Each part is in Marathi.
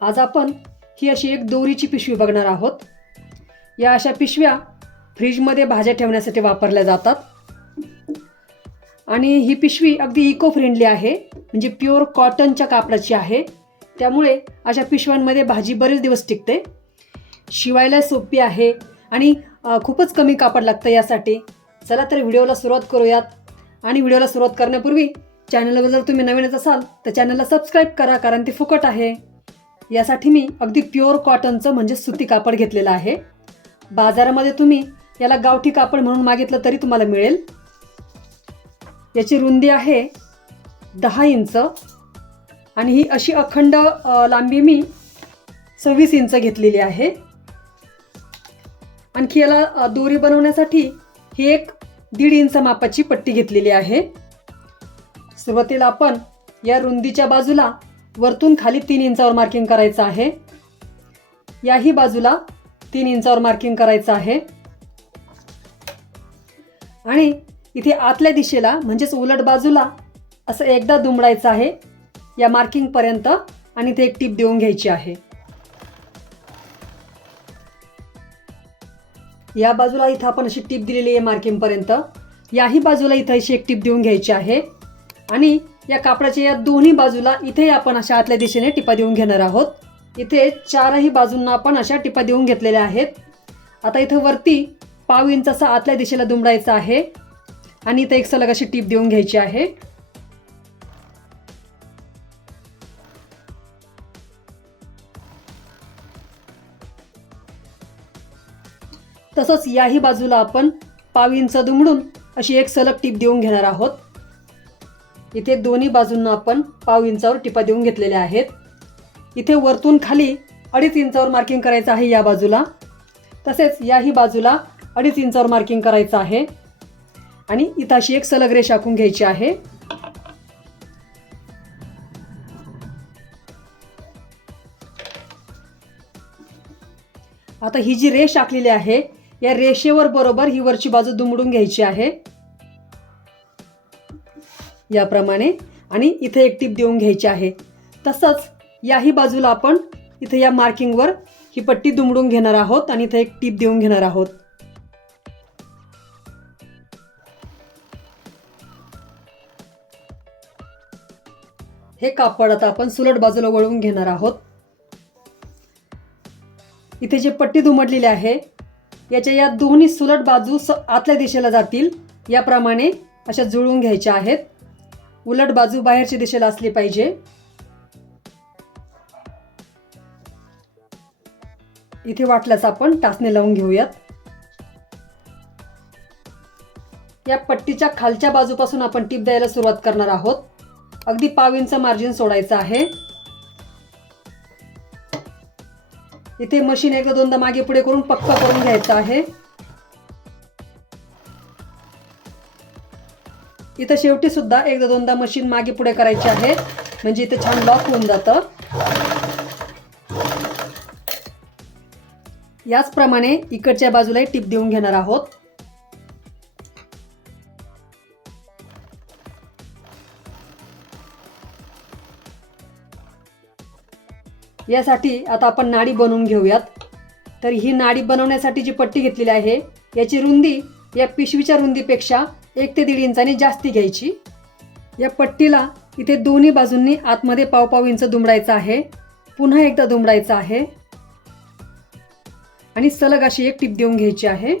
आज आपण ही अशी एक दोरीची पिशवी बघणार आहोत. या अशा पिशव्या फ्रीजमध्ये भाज्या ठेवण्यासाठी वापरल्या जातात. आणि ही पिशवी अगदी इको फ्रेंडली आहे म्हणजे प्युअर कॉटनच्या कापडाची आहे. त्यामुळे अशा पिशव्यांमध्ये भाजी बरेच दिवस टिकते. शिवायला सोपी आहे आणि खूपच कमी कापड लागतं यासाठी. चला तर व्हिडिओला सुरुवात करूयात. आणि व्हिडिओला सुरुवात करण्यापूर्वी चॅनलवर जर तुम्ही नवीनच असाल तर चॅनलला सबस्क्राईब करा कारण ती फुकट आहे. यासाठी मी अगदी प्युअर कॉटनचं म्हणजे सुती कापड घेतलेलं आहे. बाजारामध्ये तुम्ही याला गावठी कापड म्हणून मागितलं तरी तुम्हाला मिळेल. याची रुंदी आहे दहा इंच आणि ही अशी अखंड लांबी मी सव्वीस इंच घेतलेली आहे. आणखी याला दोरी बनवण्यासाठी ही एक दीड इंच मापाची पट्टी घेतलेली आहे. सुरुवातीला आपण या रुंदीच्या बाजूला वरतून खाली तीन इंचावर मार्किंग करायचं आहे. याही बाजूला तीन इंचावर मार्किंग करायचं आहे. आणि इथे आतल्या दिशेला म्हणजेच उलट बाजूला असं एकदा दुमडायचं आहे. या मार्किंगपर्यंत आणि इथे एक टीप देऊन घ्यायची आहे. या बाजूला इथं आपण अशी टीप दिलेली आहे मार्किंगपर्यंत याही बाजूला इथं अशी एक टीप देऊन घ्यायची आहे. आणि या कापडाच्या या दोन्ही बाजूला इथे आपण अशा आतल्या दिशेने टिपा देऊन घेणार आहोत. इथे चारही बाजूंना आपण अशा टिपा देऊन घेतलेल्या आहेत. आता इथं वरती पाव इंच असा आतल्या दिशेला दुमडायचं आहे आणि इथं एक सलग अशी टीप देऊन घ्यायची आहे. तसंच याही बाजूला आपण पाव इंच दुमडून अशी एक सलग टीप देऊन घेणार आहोत. इथे दोन्ही बाजूंना आपण पाव इंचावर टिपा देऊन घेतलेल्या आहेत. इथे वरतून खाली अडीच इंचावर मार्किंग करायचं आहे या बाजूला. तसेच याही बाजूला अडीच इंचावर मार्किंग करायचं आहे. आणि इथं अशी एक सलग रेष आखून घ्यायची आहे. आता ही जी रेष आखलेली आहे या रेषेवर बरोबर ही वरची बाजू दुमडून घ्यायची आहे. याप्रमाणे आणि इथे एक टीप देऊन घ्यायची आहे. तसंच याही बाजूला आपण इथे या मार्किंगवर ही पट्टी दुमडून घेणार आहोत आणि इथे एक टीप देऊन घेणार आहोत. हे कापड आता आपण सुलट बाजूला वळवून घेणार आहोत. इथे जे पट्टी दुमडलेली आहे याच्या या दोन्ही सुलट बाजू स आतल्या दिशेला जातील. याप्रमाणे अशा जुळवून घ्यायच्या आहेत. उलट बाजू बाहेरच्या दिशेला असली पाहिजे. इथे वाटल्यास आपण टाचणी लावून घेऊयात. या पट्टीच्या खालच्या बाजूपासून आपण टीप द्यायला सुरुवात करणार आहोत. अगदी पाव इंच मार्जिन सोडायचं आहे. इथे मशीन एकदा दोनदा मागे पुढे करून पक्का करून घ्यायचं आहे. इथं शेवटी सुद्धा एकदा दोनदा मशीन मागे पुढे करायची आहे. म्हणजे इथे छान लॉक होऊन जातं. याचप्रमाणे इकडच्या बाजूलाही टिप देऊन घेणार आहोत. यासाठी आता आपण नाडी बनवून घेऊयात. तर ही नाडी बनवण्यासाठी जी पट्टी घेतलेली आहे याची रुंदी या पिशवीच्या रुंदीपेक्षा एक ते दीड इंचाने जास्ती घ्यायची. या पट्टीला इथे दोन्ही बाजूंनी आतमध्ये पाव पाव इंच दुमडायचं आहे. पुन्हा एकदा दुमडायचं आहे. आणि सलग अशी एक टीप देऊन घ्यायची आहे.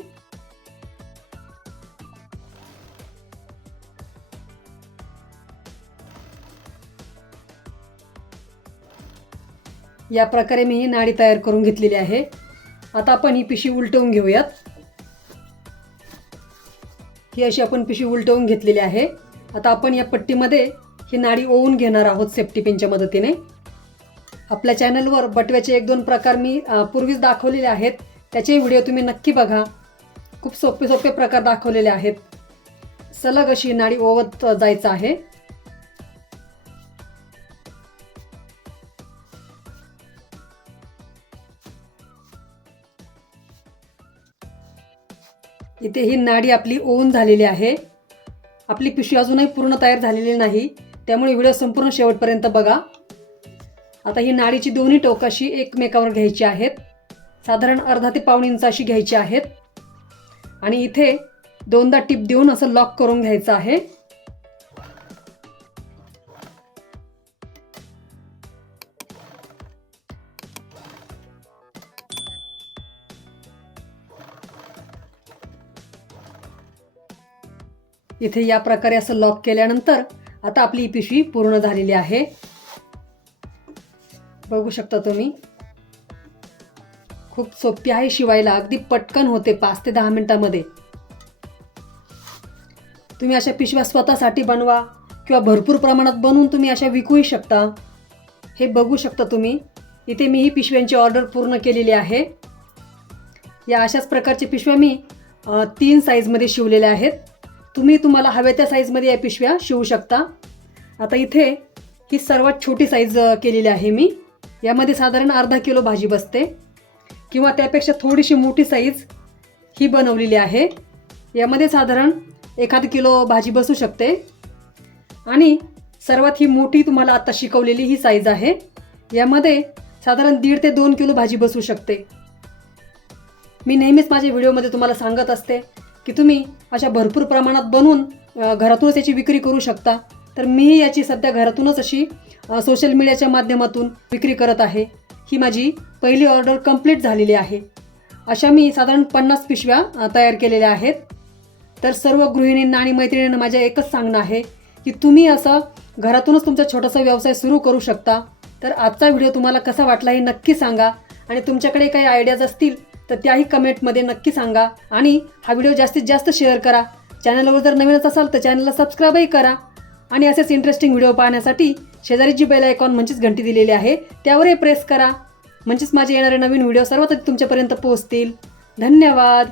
या प्रकारे मी ही नाडी तयार करून घेतलेली आहे. आता आपण ही पिशवी उलटवून घेऊयात. ही अशी आपण पिशवी उलटवून घेतलेली आहे. आता आपण या पट्टीमध्ये ही नाडी ओवून घेणार आहोत सेफ्टी पिनच्या मदतीने. आपल्या चॅनलवर बटव्याचे एक दोन प्रकार मी पूर्वीच दाखवलेले आहेत. त्याचे व्हिडिओ तुम्ही नक्की बघा. खूप सोपे सोपे प्रकार दाखवलेले आहेत. सलग अशी नाडी ओवत जायचं आहे. इथे ही नाडी आपली ओवून झालेली आहे. आपली पिशवी अजूनही पूर्ण तयार झालेली नाही. त्यामुळे व्हिडिओ संपूर्ण शेवटपर्यंत बघा. आता ही नाडीची दोन्ही टोक अशी एकमेकावर घ्यायची आहेत. साधारण अर्धा ते पाऊण इंच अशी घ्यायची आहेत. आणि इथे दोनदा टिप देऊन असं लॉक करून घ्यायचं आहे. इथे या प्रकारे असं लॉक केल्यानंतर आता आपली ही पिशवी पूर्ण झालेली आहे. बघू शकता तुम्ही. खूप सोपी आहे शिवायला. अगदी पटकन होते पाच ते दहा मिनटामध्ये. तुम्ही अशा पिशव्या स्वतःसाठी बनवा किंवा भरपूर प्रमाणात बनवून तुम्ही अशा विकूही शकता. हे बघू शकता तुम्ही. इथे मी ही पिशव्यांची ऑर्डर पूर्ण केलेली आहे. या अशाच प्रकारच्या पिशव्या मी तीन साईजमध्ये शिवलेल्या आहेत. तुम्ही तुम्हाला हव्या त्या साईजमध्ये या पिशव्या शिवू शकता. आता इथे ही सर्वात छोटी साईज केलेली आहे मी. यामध्ये साधारण अर्धा किलो भाजी बसते. किंवा त्यापेक्षा थोडीशी मोठी साईज ही बनवलेली आहे. यामध्ये साधारण एखाद किलो भाजी बसू शकते. आणि सर्वात ही मोठी तुम्हाला आत्ता शिकवलेली ही साईज आहे. यामध्ये साधारण दीड ते दोन किलो भाजी बसू शकते. मी नेहमीच माझ्या व्हिडिओमध्ये तुम्हाला सांगत असते की तुम्ही अशा भरपूर प्रमाणात बनवून घरातूनच याची विक्री करू शकता. तर मीही याची सध्या घरातूनच अशी सोशल मीडियाच्या माध्यमातून विक्री करत आहे. ही माझी पहिली ऑर्डर कंप्लीट झालेली आहे. अशा मी साधारण पन्नास पिशव्या तयार केलेल्या आहेत. तर सर्व गृहिणींना आणि मैत्रिणींना माझ्या एकच सांगणं आहे की तुम्ही असं घरातूनच तुमचा छोटासा व्यवसाय सुरू करू शकता. तर आजचा व्हिडिओ तुम्हाला कसा वाटला हे नक्की सांगा. आणि तुमच्याकडे काही आयडियाज असतील तर त्याही कमेंटमध्ये नक्की सांगा. आणि हा व्हिडिओ जास्तीत जास्त शेअर करा. चॅनलवर जर नवीनच असाल तर चॅनलला सबस्क्राईबही करा. आणि असेच इंटरेस्टिंग व्हिडिओ पाहण्यासाठी शेजारी जी बेल आयकॉन म्हणजेच घंटी दिलेली आहे त्यावरही प्रेस करा. म्हणजेच माझे येणारे नवीन व्हिडिओ सर्वात तुमच्यापर्यंत पोहोचतील. धन्यवाद!